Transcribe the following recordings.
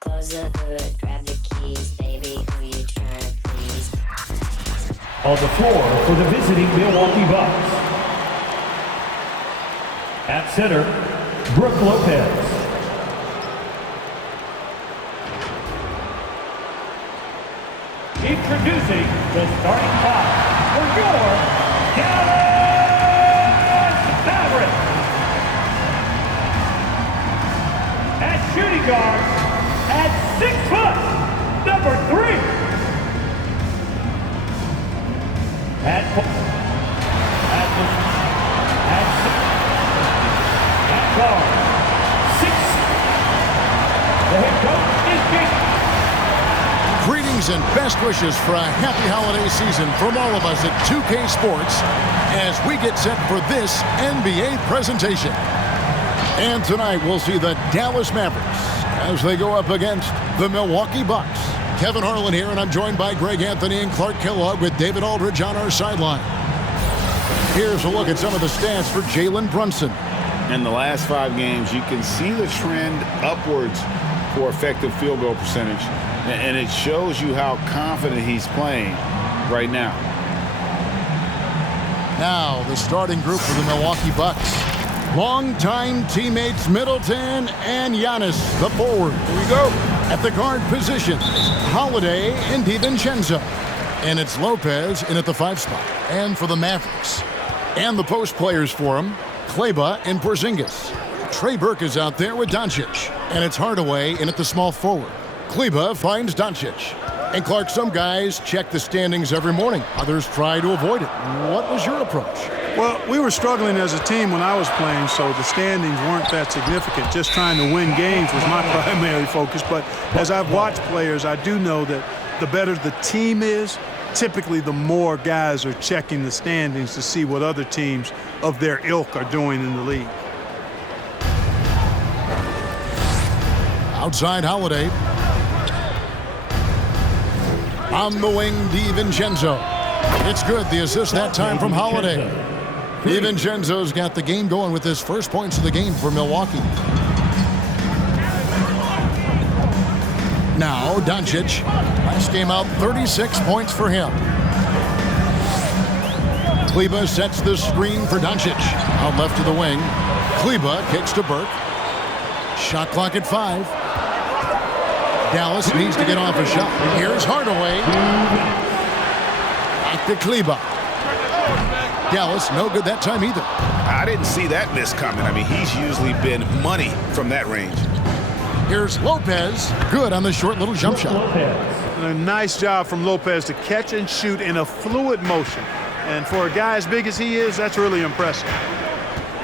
Close the hood, grab the keys, baby, who you trying to please? On the floor for the visiting Milwaukee Bucks. At center, Brook Lopez. Introducing the starting five for your Dallas Mavericks. At shooting guard, at 6 foot, number 3. At guard, 6. The head coach is Jason. Greetings and best wishes for a happy holiday season from all of us at 2K Sports as we get set for this NBA presentation. And tonight we'll see the Dallas Mavericks as they go up against the Milwaukee Bucks. Kevin Harlan here, and I'm joined by Greg Anthony and Clark Kellogg with David Aldridge on our sideline. Here's a look at some of the stats for Jalen Brunson. In the last 5 games, you can see the trend upwards for effective field goal percentage. And it shows you how confident he's playing right now. Now, the starting group for the Milwaukee Bucks. Longtime teammates Middleton and Giannis, the forward. Here we go. At the guard positions, Holiday and DiVincenzo. And it's Lopez in at the 5 spot. And for the Mavericks. And the post players for him, Kleber and Porzingis. Trey Burke is out there with Doncic. And it's Hardaway in at the small forward. Kleber finds Doncic. And Clark, some guys check the standings every morning. Others try to avoid it. What was your approach? Well, we were struggling as a team when I was playing, so the standings weren't that significant. Just trying to win games was my primary focus. But as I've watched players, I do know that the better the team is, typically the more guys are checking the standings to see what other teams of their ilk are doing in the league. Outside Holiday. On the wing, DiVincenzo. It's good, the assist that time from Holiday. DiVincenzo's got the game going with his first points of the game for Milwaukee. Now, Doncic. Last game out, 36 points for him. Kleber sets the screen for Doncic. Out left to the wing. Kleber kicks to Burke. Shot clock at 5. Dallas needs to get off a shot. Here's Hardaway. Back to Kleber. Dallas, no good that time either. I didn't see that miss coming. I mean, he's usually been money from that range. Here's Lopez. Good on the short little jump shot. A nice job from Lopez to catch and shoot in a fluid motion. And for a guy as big as he is, that's really impressive.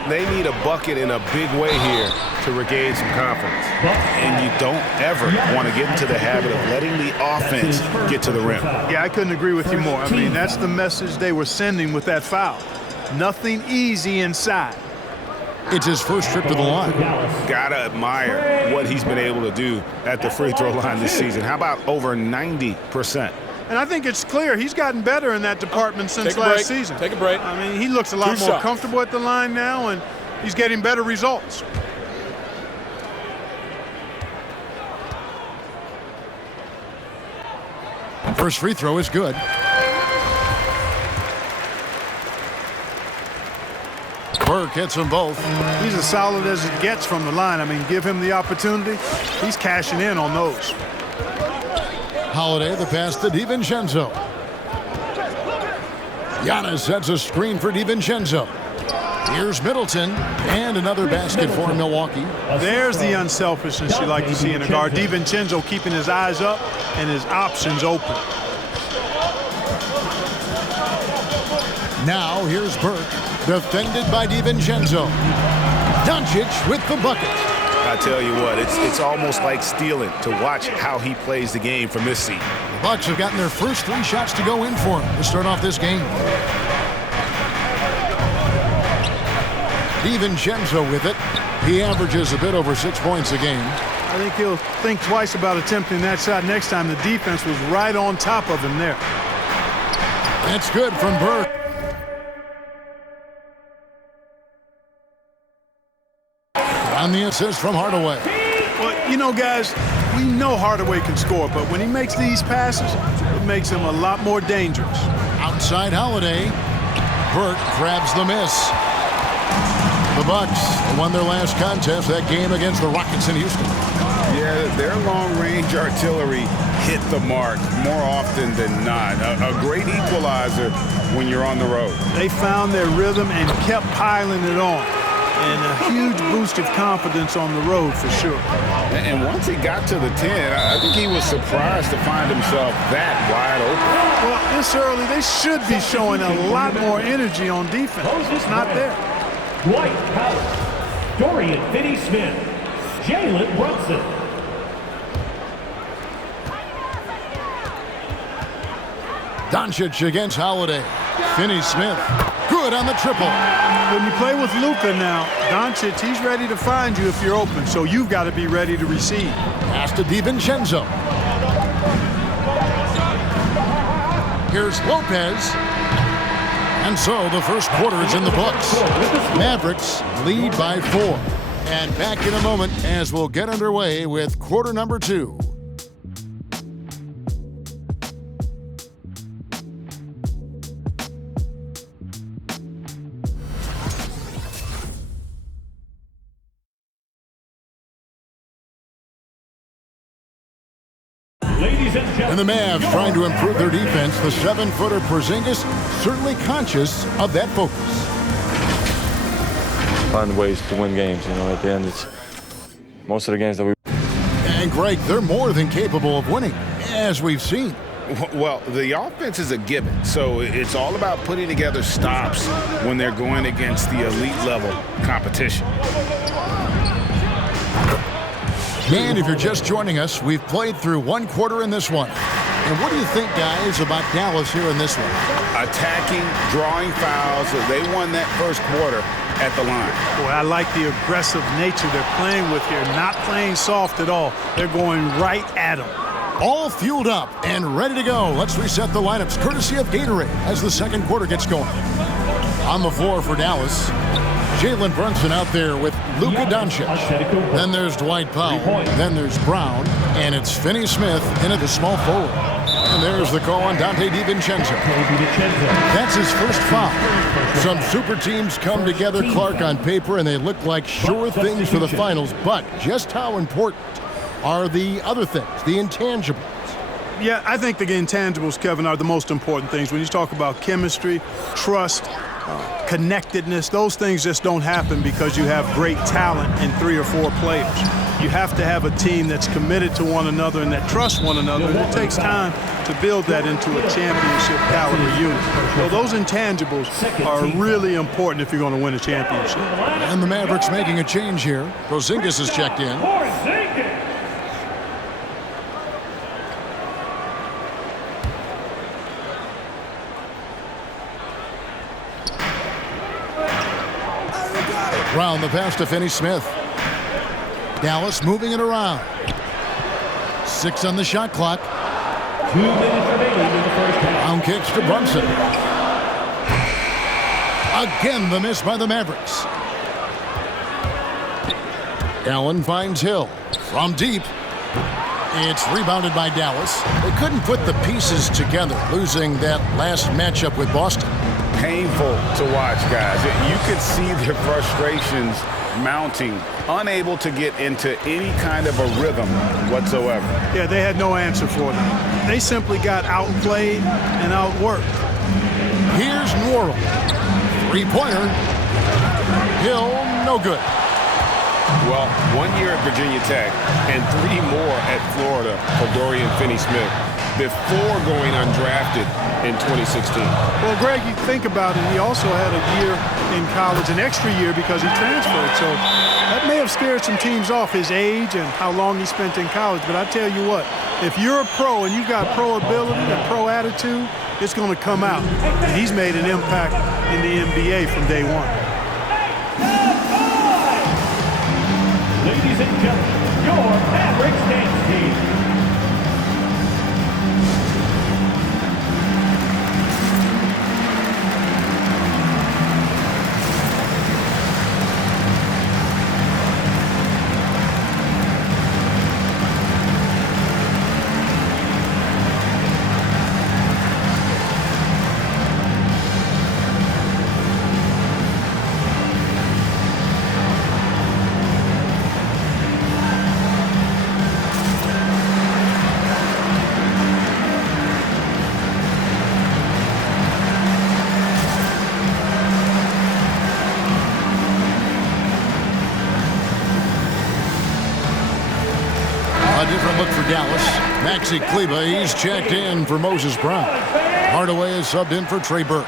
They need a bucket in a big way here to regain some confidence. And you don't ever want to get into the habit of letting the offense get to the rim. Yeah, I couldn't agree with you more. I mean, that's the message they were sending with that foul. Nothing easy inside. It's his first trip to the line. Gotta admire what he's been able to do at the free throw line this season. How about over 90%? And I think it's clear he's gotten better in that department since last season. Take a break. I mean, he looks a lot more comfortable at the line now, and he's getting better results. First free throw is good. Burke hits them both. He's as solid as it gets from the line. I mean, give him the opportunity. He's cashing in on those. Holiday, the pass to DiVincenzo. Giannis sets a screen for DiVincenzo. Here's Middleton, and another basket for Milwaukee. There's the unselfishness you like to see in a guard. DiVincenzo keeping his eyes up and his options open. Now here's Burke, defended by DiVincenzo. Doncic with the bucket. I tell you what, it's almost like stealing to watch how he plays the game from this seat. The Bucks have gotten their first 3 shots to go in for him to start off this game. DiVincenzo with it. He averages a bit over 6 points a game. I think he'll think twice about attempting that shot next time. The defense was right on top of him there. That's good from Burke. And the assist from Hardaway. Well, you know, guys, we know Hardaway can score, but when he makes these passes, it makes him a lot more dangerous. Outside Holiday. Burke grabs the miss. The Bucks won their last contest, that game against the Rockets in Houston. Yeah, their long-range artillery hit the mark more often than not. A great equalizer when you're on the road. They found their rhythm and kept piling it on. And a huge boost of confidence on the road for sure. And once he got to the 10, I think he was surprised to find himself that wide open. Well, this early, they should be showing a lot more energy on defense. It's not there. Dwight Howard, Dorian Finney-Smith, Jalen Brunson. Doncic against Holiday. Finney-Smith, good on the triple. When you play with Luka now, Doncic, he's ready to find you if you're open, so you've got to be ready to receive. Pass to DiVincenzo. Here's Lopez. And so the first quarter is in the books. Mavericks lead by 4. And back in a moment as we'll get underway with quarter number 2. And the Mavs trying to improve their defense. The 7-footer Porzingis certainly conscious of that focus. Find ways to win games, you know, at the end it's most of the games that we... And Greg, they're more than capable of winning, as we've seen. Well, the offense is a given, so it's all about putting together stops when they're going against the elite level competition. And if you're just joining us, we've played through one quarter in this one. And what do you think, guys, about Dallas here in this one? Attacking, drawing fouls. They won that first quarter at the line. Boy, I like the aggressive nature they're playing with here. Not playing soft at all. They're going right at them. All fueled up and ready to go. Let's reset the lineups, courtesy of Gatorade, as the second quarter gets going. On the floor for Dallas, Jalen Brunson out there with Luka Doncic. Then there's Dwight Powell. Then there's Brown. And it's Finney-Smith in at the small forward. And there's the call on Dante DiVincenzo. That's his first foul. Some super teams come together, Clark, on paper, and they look like sure things for the finals. But just how important are the other things, the intangibles? Yeah, I think the intangibles, Kevin, are the most important things. When you talk about chemistry, trust, connectedness, those things just don't happen because you have great talent in 3 or 4 players. You have to have a team that's committed to one another and that trusts one another, and it takes time to build that into a championship caliber unit. So those intangibles are really important if you're going to win a championship. And the Mavericks making a change here. Porzingis is checked in. Brown the pass to Finney-Smith. Dallas moving it around. 6 on the shot clock. 2 minutes remaining in the first half. Brown kicks to Brunson. Again the miss by the Mavericks. Allen finds Hill from deep. It's rebounded by Dallas. They couldn't put the pieces together, losing that last matchup with Boston. Painful to watch, guys. You could see their frustrations mounting, unable to get into any kind of a rhythm whatsoever. Yeah, they had no answer for them. They simply got outplayed and outworked. Here's Norrell. 3-pointer. Hill, no good. Well, 1 year at Virginia Tech and 3 more at Florida for Dorian Finney-Smith before going undrafted in 2016. Well, Greg, you think about it, he also had a year in college, an extra year because he transferred. So that may have scared some teams off, his age and how long he spent in college. But I tell you what, if you're a pro and you've got pro ability and pro attitude, it's going to come out. And he's made an impact in the NBA from day one. Ladies and gentlemen, your Mavericks dance team. A different look for Dallas. Maxi Kleber, he's checked in for Moses Brown. Hardaway is subbed in for Trey Burke.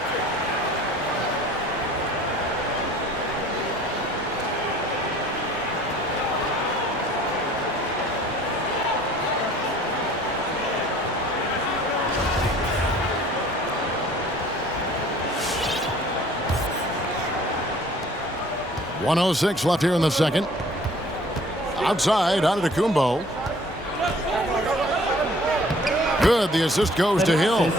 .106 left here in the second. Outside, Antetokounmpo. Good, the assist goes to Hill.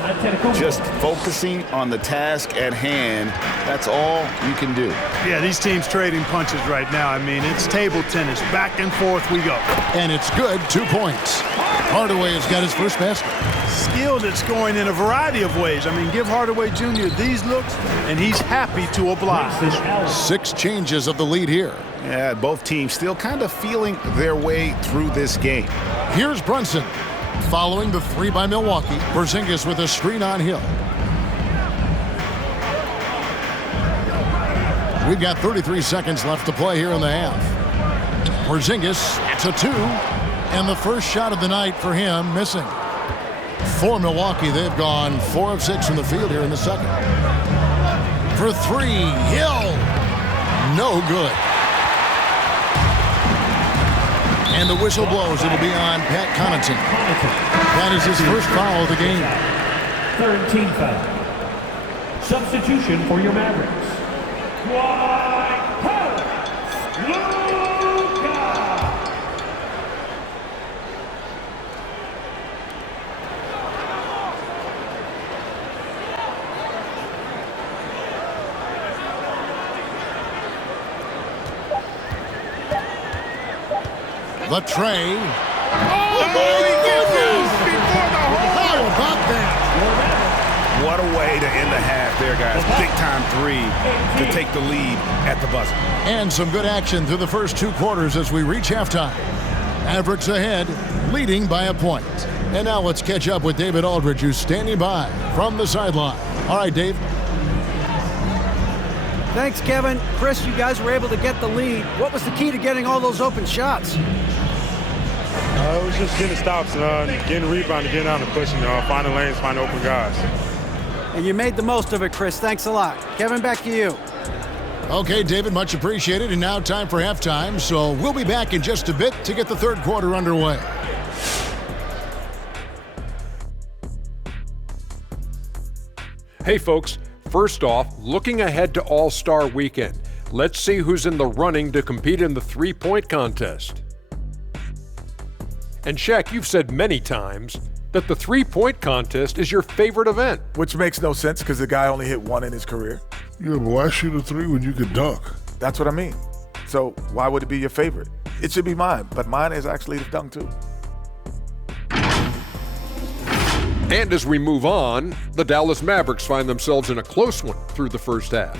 Just focusing on the task at hand, that's all you can do. Yeah, these teams trading punches right now. I mean, it's table tennis. Back and forth we go. And it's good, 2 points. Hardaway has got his first basket. Skilled at scoring in a variety of ways. I mean, give Hardaway Jr. these looks, and he's happy to oblige. 6 changes of the lead here. Yeah, both teams still kind of feeling their way through this game. Here's Brunson. Following the 3 by Milwaukee, Porzingis with a screen on Hill. We've got 33 seconds left to play here in the half. Porzingis to 2, and the first shot of the night for him missing. For Milwaukee, they've gone 4 of 6 from the field here in the second. For 3, Hill, no good. And the whistle blows. It'll be on Pat Connaughton. That is his first foul of the game. Third team foul. Substitution for your Mavericks. Dwight Howard. Luka. The tray. Oh, my goodness! Before the hole! How about that? What a way to end the half there, guys. Big-time 3 to take the lead at the buzzer. And some good action through the first 2 quarters as we reach halftime. Mavericks ahead, leading by a point. And now let's catch up with David Aldridge, who's standing by from the sideline. All right, Dave. Thanks, Kevin. Chris, you guys were able to get the lead. What was the key to getting all those open shots? It was just getting stops, getting rebounded, getting out and pushing, finding lanes, finding open guys. And you made the most of it, Chris. Thanks a lot. Kevin, back to you. Okay, David, much appreciated. And now time for halftime. So we'll be back in just a bit to get the third quarter underway. Hey, folks. First off, looking ahead to All-Star Weekend, let's see who's in the running to compete in the three-point contest. And Shaq, you've said many times that the three-point contest is your favorite event. Which makes no sense because the guy only hit 1 in his career. Yeah, but why shoot a 3 when you can dunk? That's what I mean. So why would it be your favorite? It should be mine, but mine is actually the dunk too. And as we move on, the Dallas Mavericks find themselves in a close one through the first half.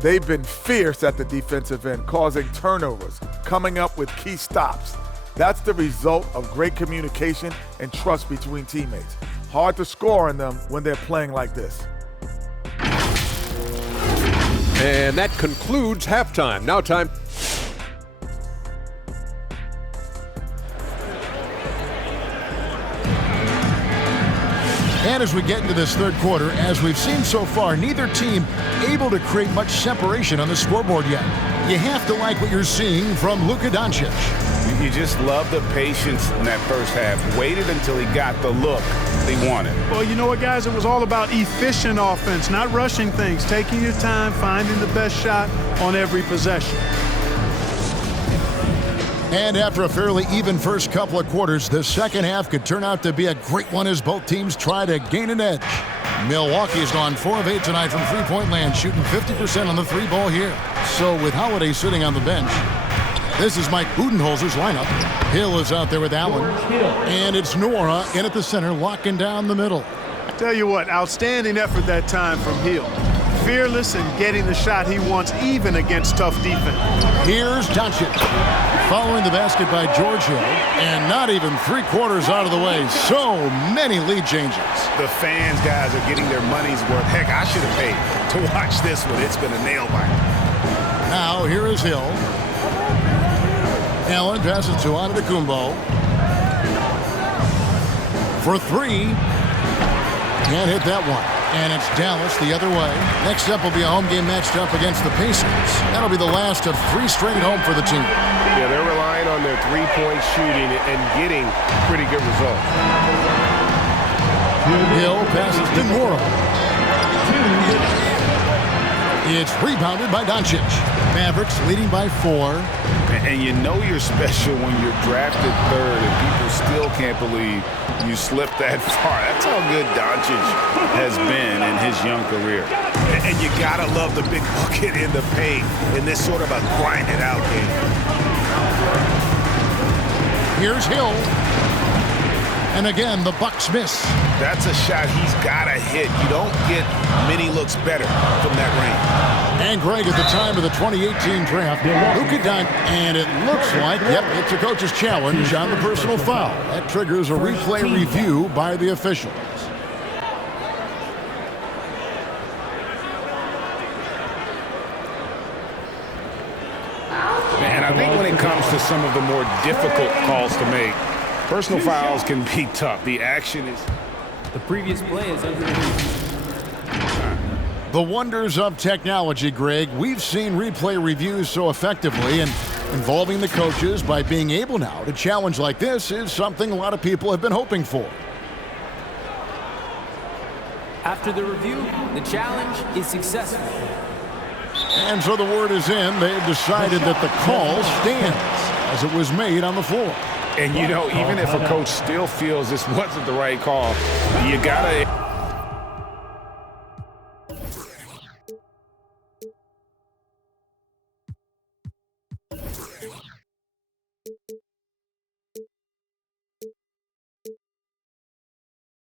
They've been fierce at the defensive end, causing turnovers, coming up with key stops. That's the result of great communication and trust between teammates. Hard to score on them when they're playing like this. And that concludes halftime. Now time. And as we get into this third quarter, as we've seen so far, neither team able to create much separation on the scoreboard yet. You have to like what you're seeing from Luka Doncic. You just love the patience in that first half. Waited until he got the look they wanted. Well, you know what, guys? It was all about efficient offense, not rushing things, taking your time, finding the best shot on every possession. And after a fairly even first couple of quarters, the second half could turn out to be a great one as both teams try to gain an edge. Milwaukee has gone 4 of 8 tonight from three-point land, shooting 50% on the 3-ball here. So with Holiday sitting on the bench, this is Mike Budenholzer's lineup. Hill is out there with Allen. And it's Nora in at the center, locking down the middle. Tell you what, outstanding effort that time from Hill. Fearless in getting the shot he wants, even against tough defense. Here's Doncic, following the basket by George Hill, and not even 3/4 out of the way. So many lead changes. The fans, guys, are getting their money's worth. Heck, I should have paid to watch this one. It's been a nail-biter. Now here is Hill. Allen passes to Antetokounmpo. For three. Can't hit that one. And it's Dallas the other way. Next up will be a home game matched up against the Pacers. That'll be the last of 3 straight at home for the team. Yeah, they're relying on their three-point shooting and getting pretty good results. Hill passes to Morrow. It's rebounded by Doncic. Mavericks leading by 4. And you know you're special when you're drafted 3rd and people still can't believe you slipped that far. That's how good Doncic has been in his young career. And you gotta love the big bucket in the paint in this sort of a grind-it-out game. Here's Hill. And again, the Bucks miss. That's a shot he's got to hit. You don't get many looks better from that range. And Greg, at the time of the 2018 draft, Luka Doncic, and it looks like, yep, it's a coach's challenge on the personal foul. That triggers a replay review by the officials. And I think when it comes to some of the more difficult calls to make, personal fouls can be tough. The action is... The previous play is underneath. The wonders of technology, Greg. We've seen replay reviews so effectively, and involving the coaches by being able now to challenge like this is something a lot of people have been hoping for. After the review, the challenge is successful. And so the word is in. They've decided that the call stands as it was made on the floor. And, you know, even if a coach still feels this wasn't the right call, you got to...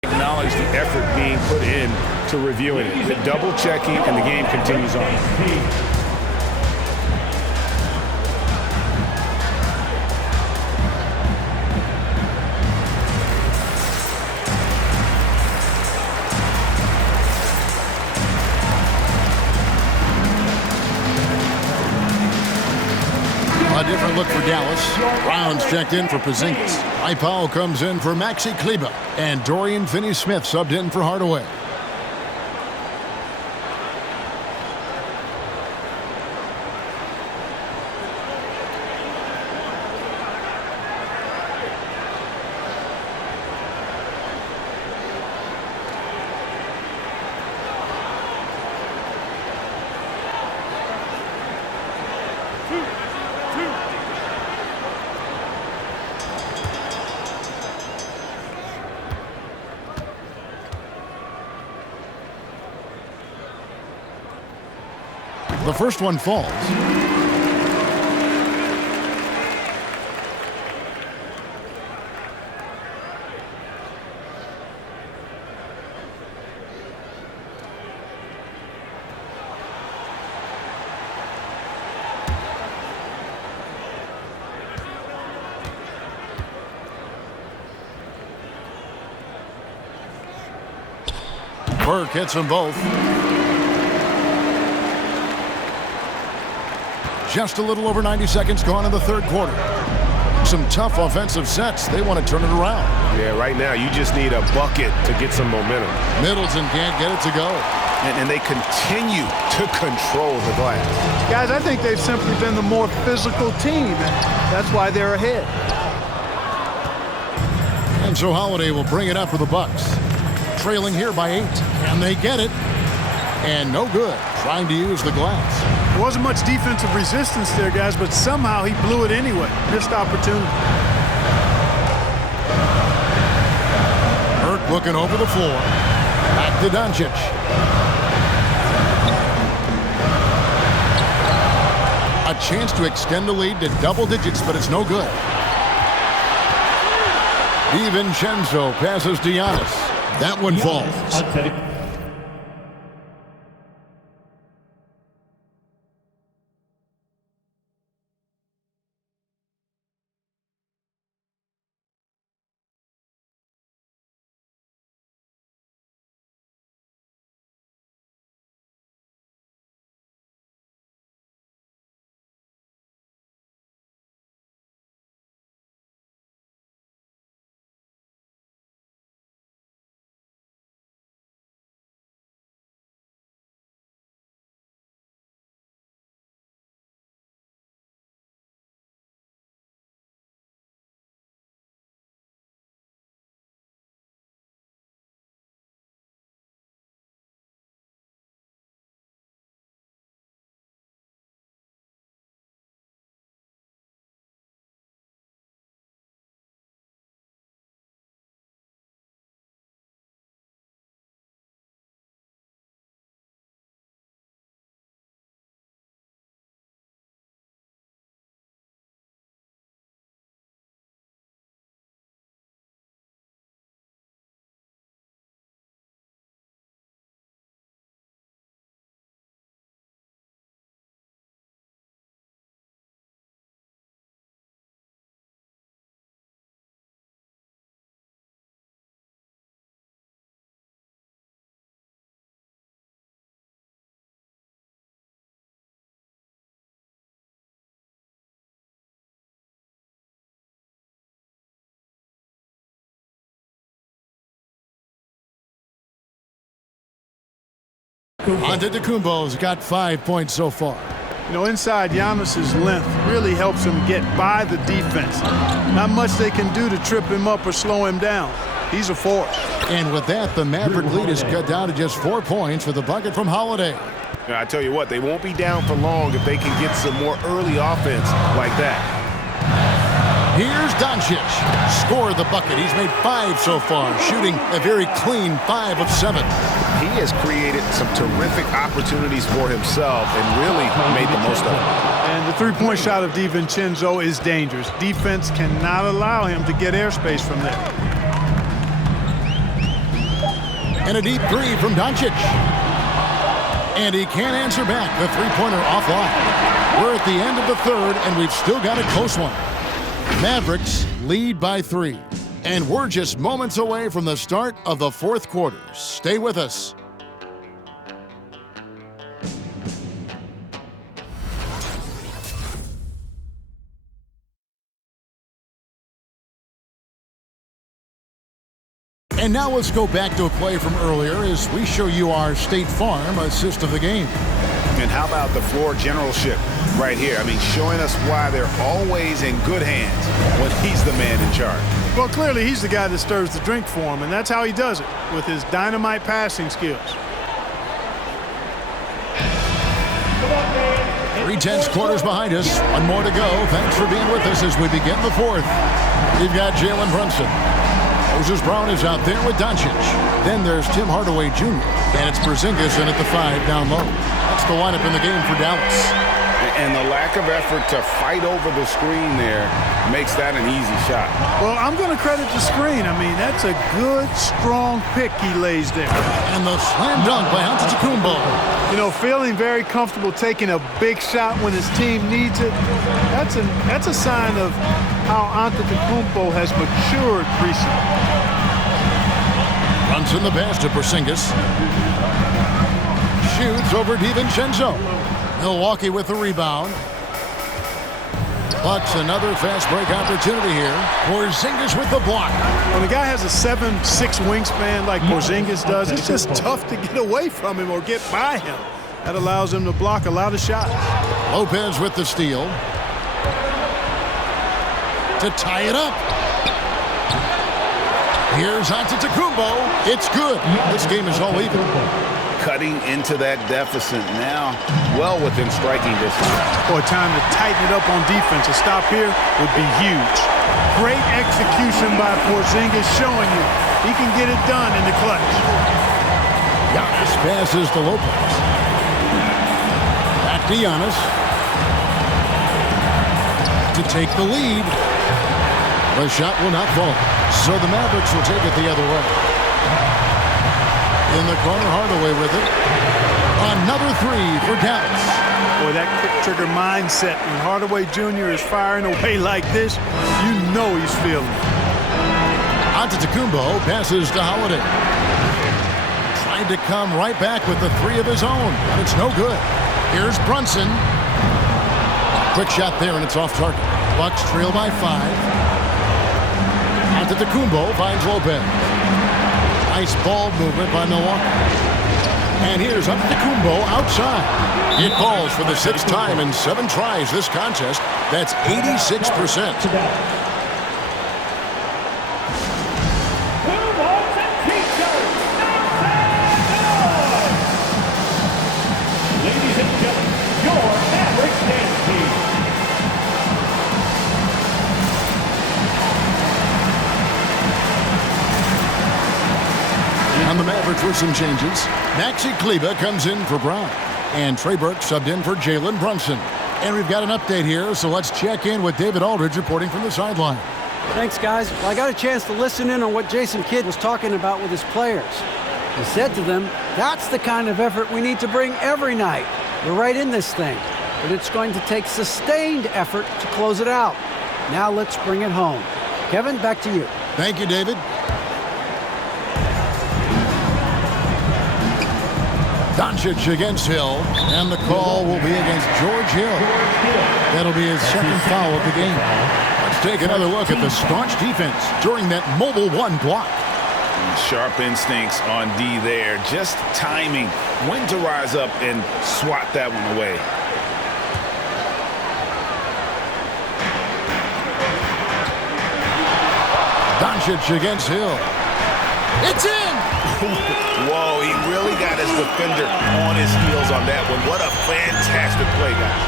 acknowledge the effort being put in to reviewing it. The double checking, and the game continues on. A different look for Dallas. Brown's checked in for Porzingis. Powell comes in for Maxi Kleber. And Dorian Finney-Smith subbed in for Hardaway. The first one falls. Burke hits them both. Just a little over 90 seconds gone in the third quarter. Some tough offensive sets. They want to turn it around. Yeah, right now you just need a bucket to get some momentum. Middleton can't get it to go. And they continue to control the glass. Guys, I think they've simply been the more physical team, and that's why they're ahead. And so Holiday will bring it up for the Bucks. Trailing here by 8. And they get it. And no good. Trying to use the glass. There wasn't much defensive resistance there, guys, but somehow he blew it anyway. Missed opportunity. Burke looking over the floor. Back to Doncic. A chance to extend the lead to double digits, but it's no good. DiVincenzo passes to Giannis. That one falls. Antetokounmpo's got 5 points so far. You know, inside, Giannis's length really helps him get by the defense. Not much they can do to trip him up or slow him down. He's a force. And with that, the Maverick lead is cut down to just 4 points with a bucket from Holiday. I tell you what, they won't be down for long if they can get some more early offense like that. Here's Doncic. Scored the bucket. He's made 5 so far, shooting a very clean 5 of 7. He has created some terrific opportunities for himself and really made the most of it. And the three-point shot of DiVincenzo is dangerous. Defense cannot allow him to get airspace from there. And a deep three from Doncic. And he can't answer back. The three-pointer offline. We're at the end of the third, and we've still got a close one. Mavericks lead by 3. And we're just moments away from the start of the fourth quarter. Stay with us. And now let's go back to a play from earlier as we show you our State Farm assist of the game. And how about the floor generalship right here? I mean, showing us why they're always in good hands when he's the man in charge. Well, clearly he's the guy that stirs the drink for him, and that's how he does it, with his dynamite passing skills. 3/10 quarters behind us. One more to go. Thanks for being with us as we begin the fourth. We've got Jalen Brunson. Moses Brown is out there with Doncic. Then there's Tim Hardaway Jr. And it's Porzingis in at the 5 down low. That's the lineup in the game for Dallas. And the lack of effort to fight over the screen there makes that an easy shot. Well, I'm going to credit the screen. I mean, that's a good, strong pick he lays there. And the slam dunk by Antetokounmpo. You know, feeling very comfortable taking a big shot when his team needs it. That's a sign of how Antetokounmpo has matured recently. Brunson the pass to Porzingis. Shoots over DiVincenzo. Milwaukee with the rebound. Bucks another fast break opportunity here. Porzingis with the block. When a guy has a 7'6" wingspan like Porzingis does, it's just tough to get away from him or get by him. That allows him to block a lot of shots. Lopez with the steal. To tie it up. Here's Antetokounmpo. It's good. This game is all even. Cutting into that deficit now, well within striking distance. Boy, time to tighten it up on defense. A stop here would be huge. Great execution by Porzingis, showing you he can get it done in the clutch. Giannis passes to Lopez. Back to Giannis. To take the lead. The shot will not fall. So the Mavericks will take it the other way. In the corner, Hardaway with it. Another 3 for Dallas. Boy, that quick trigger mindset when Hardaway Jr. is firing away like this, you know he's feeling it. Antetokounmpo passes to Holiday. Tried to come right back with the 3 of his own, but it's no good. Here's Brunson. Quick shot there, and it's off target. Bucks trail by 5. Antetokounmpo finds Lopez. Nice ball movement by Milwaukee. And here's Antetokounmpo outside. It falls for the 6th time in 7 tries this contest. That's 86%. Ladies and gentlemen, your Mavericks dance team. On the Mavericks with some changes. Maxi Kleber comes in for Brown. And Trey Burke subbed in for Jalen Brunson. And we've got an update here, so let's check in with David Aldridge reporting from the sideline. Thanks, guys. Well, I got a chance to listen in on what Jason Kidd was talking about with his players. He said to them, that's the kind of effort we need to bring every night. We're right in this thing, but it's going to take sustained effort to close it out. Now let's bring it home. Kevin, back to you. Thank you, David. Doncic against Hill, and the call will be against George Hill. That'll be his 2nd foul of the game. Let's take another look at the staunch defense during that mobile 1 block. Sharp instincts on D there. Just timing when to rise up and swat that one away. Doncic against Hill. It's in! Whoa, he really got his defender on his heels on that one. What a fantastic play, guys.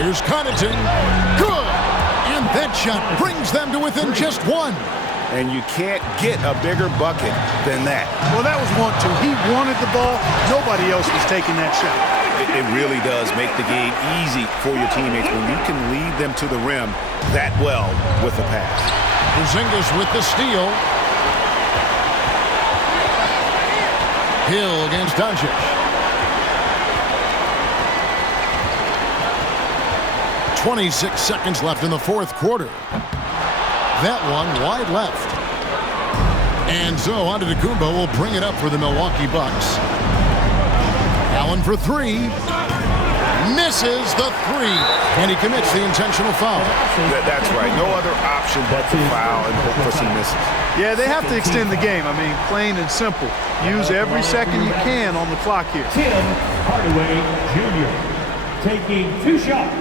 Here's Connaughton. Good! And that shot brings them to within just one. And you can't get a bigger bucket than that. Well, that was 1-2. He wanted the ball. Nobody else was taking that shot. It really does make the game easy for your teammates when you can lead them to the rim that well with the pass. Porzingis with the steal. Hill against Doncic. 26 seconds left in the fourth quarter. That one wide left. And so Antetokounmpo will bring it up for the Milwaukee Bucks. Allen for three. Misses the three. And he commits the intentional foul. That's right. No other option but to foul and hope for some misses. Yeah, they have to extend the game. I mean, plain and simple. Use every second you can on the clock here. Tim Hardaway Jr. taking 2 shots.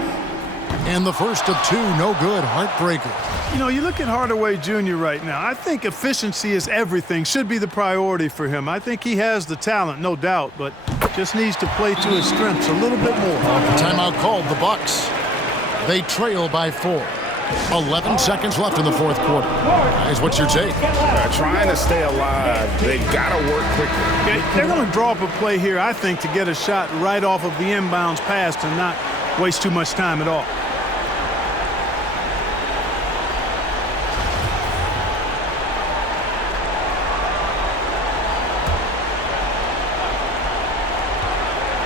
And the first of 2, no good. Heartbreaker. You know, you look at Hardaway Jr. right now. I think efficiency is everything. Should be the priority for him. I think he has the talent, no doubt, but just needs to play to his strengths a little bit more. Timeout called, the Bucks. They trail by 4. 11 seconds left in the fourth quarter. Guys, what's your take? Trying to stay alive. They've got to work quickly. Okay, they're going to draw up a play here, I think, to get a shot right off of the inbounds pass and not waste too much time at all.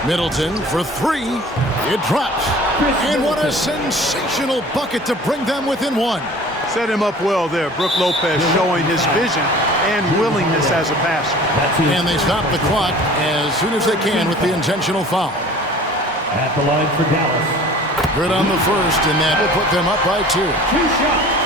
Middleton for 3. It drops. And what a sensational bucket to bring them within 1. Set him up well there. Brook Lopez showing his vision and willingness as a passer. And they stop the clock as soon as they can with the intentional foul. At the line for Dallas. Good on the first, and that will put them up by 2. 2 shots.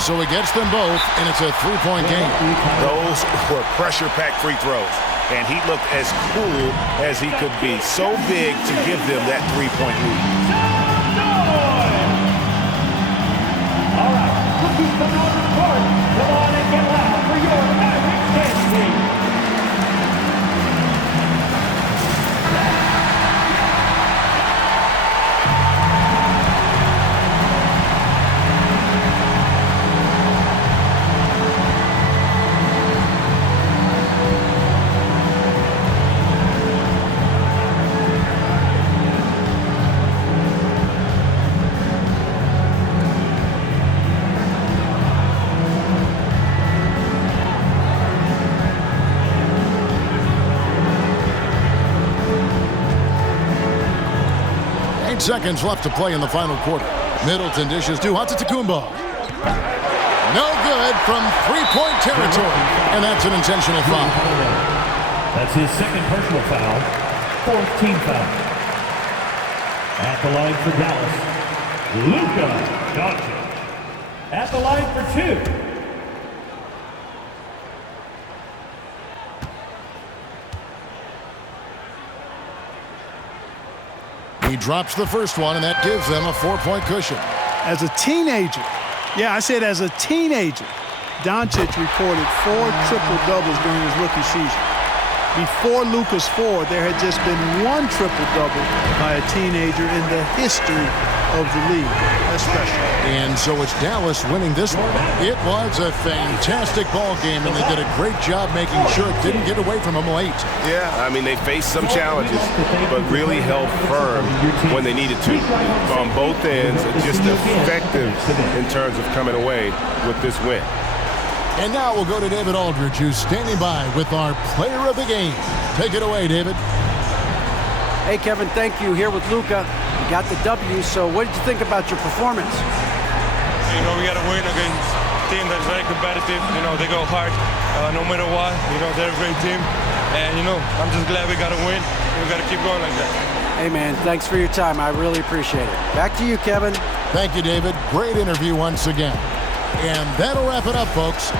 So he gets them both, and it's a 3-point game. Those were pressure-packed free throws, and he looked as cool as he could be. So big to give them that 3-point lead. All right, rookies coming on the court. Come on and get loud for your Mavericks dance team. Seconds left to play in the final quarter. Middleton dishes to Antetokounmpo. No good from 3-point territory. And that's an intentional foul. That's his second personal foul. 4th team foul. At the line for Dallas, Luka Doncic. At the line for 2. He drops the first one, and that gives them a 4-point cushion. As a teenager, yeah, I said as a teenager, Doncic recorded 4 triple-doubles during his rookie season. Before Luka's 4, there had just been 1 triple-double by a teenager in the history of the league. That's special. And so it's Dallas winning this one. It was a fantastic ball game, and they did a great job making sure it didn't get away from them late. Yeah, I mean, they faced some challenges, but really held firm when they needed to. On both ends, just effective in terms of coming away with this win. And now we'll go to David Aldridge, who's standing by with our player of the game. Take it away, David. Hey, Kevin, thank you. Here with Luka. You got the W, so what did you think about your performance? You know, we got to win against a team that's very competitive. You know, they go hard no matter what. You know, they're a great team. And, I'm just glad we got a win. We got to keep going like that. Hey, man, thanks for your time. I really appreciate it. Back to you, Kevin. Thank you, David. Great interview once again. And that'll wrap it up, folks.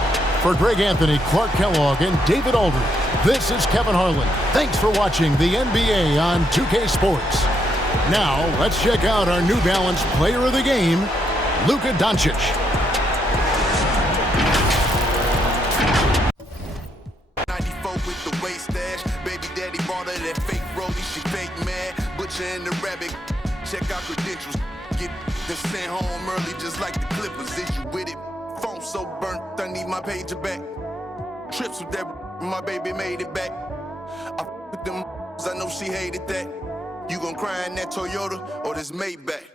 For Greg Anthony, Clark Kellogg, and David Aldridge, this is Kevin Harlan. Thanks for watching the NBA on 2K Sports. Now, let's check out our New Balance player of the game, Luka Doncic. With the waist stash, baby daddy bought her that fake rollie, she fake mad. Butcher and the rabbit, check out credentials. Get the sent home early, just like the Clippers. Is you with it? Phone so burnt, I need my pager back. Trips with that, my baby made it back. I with them, I know she hated that. You gon' cry in that Toyota or this Maybach?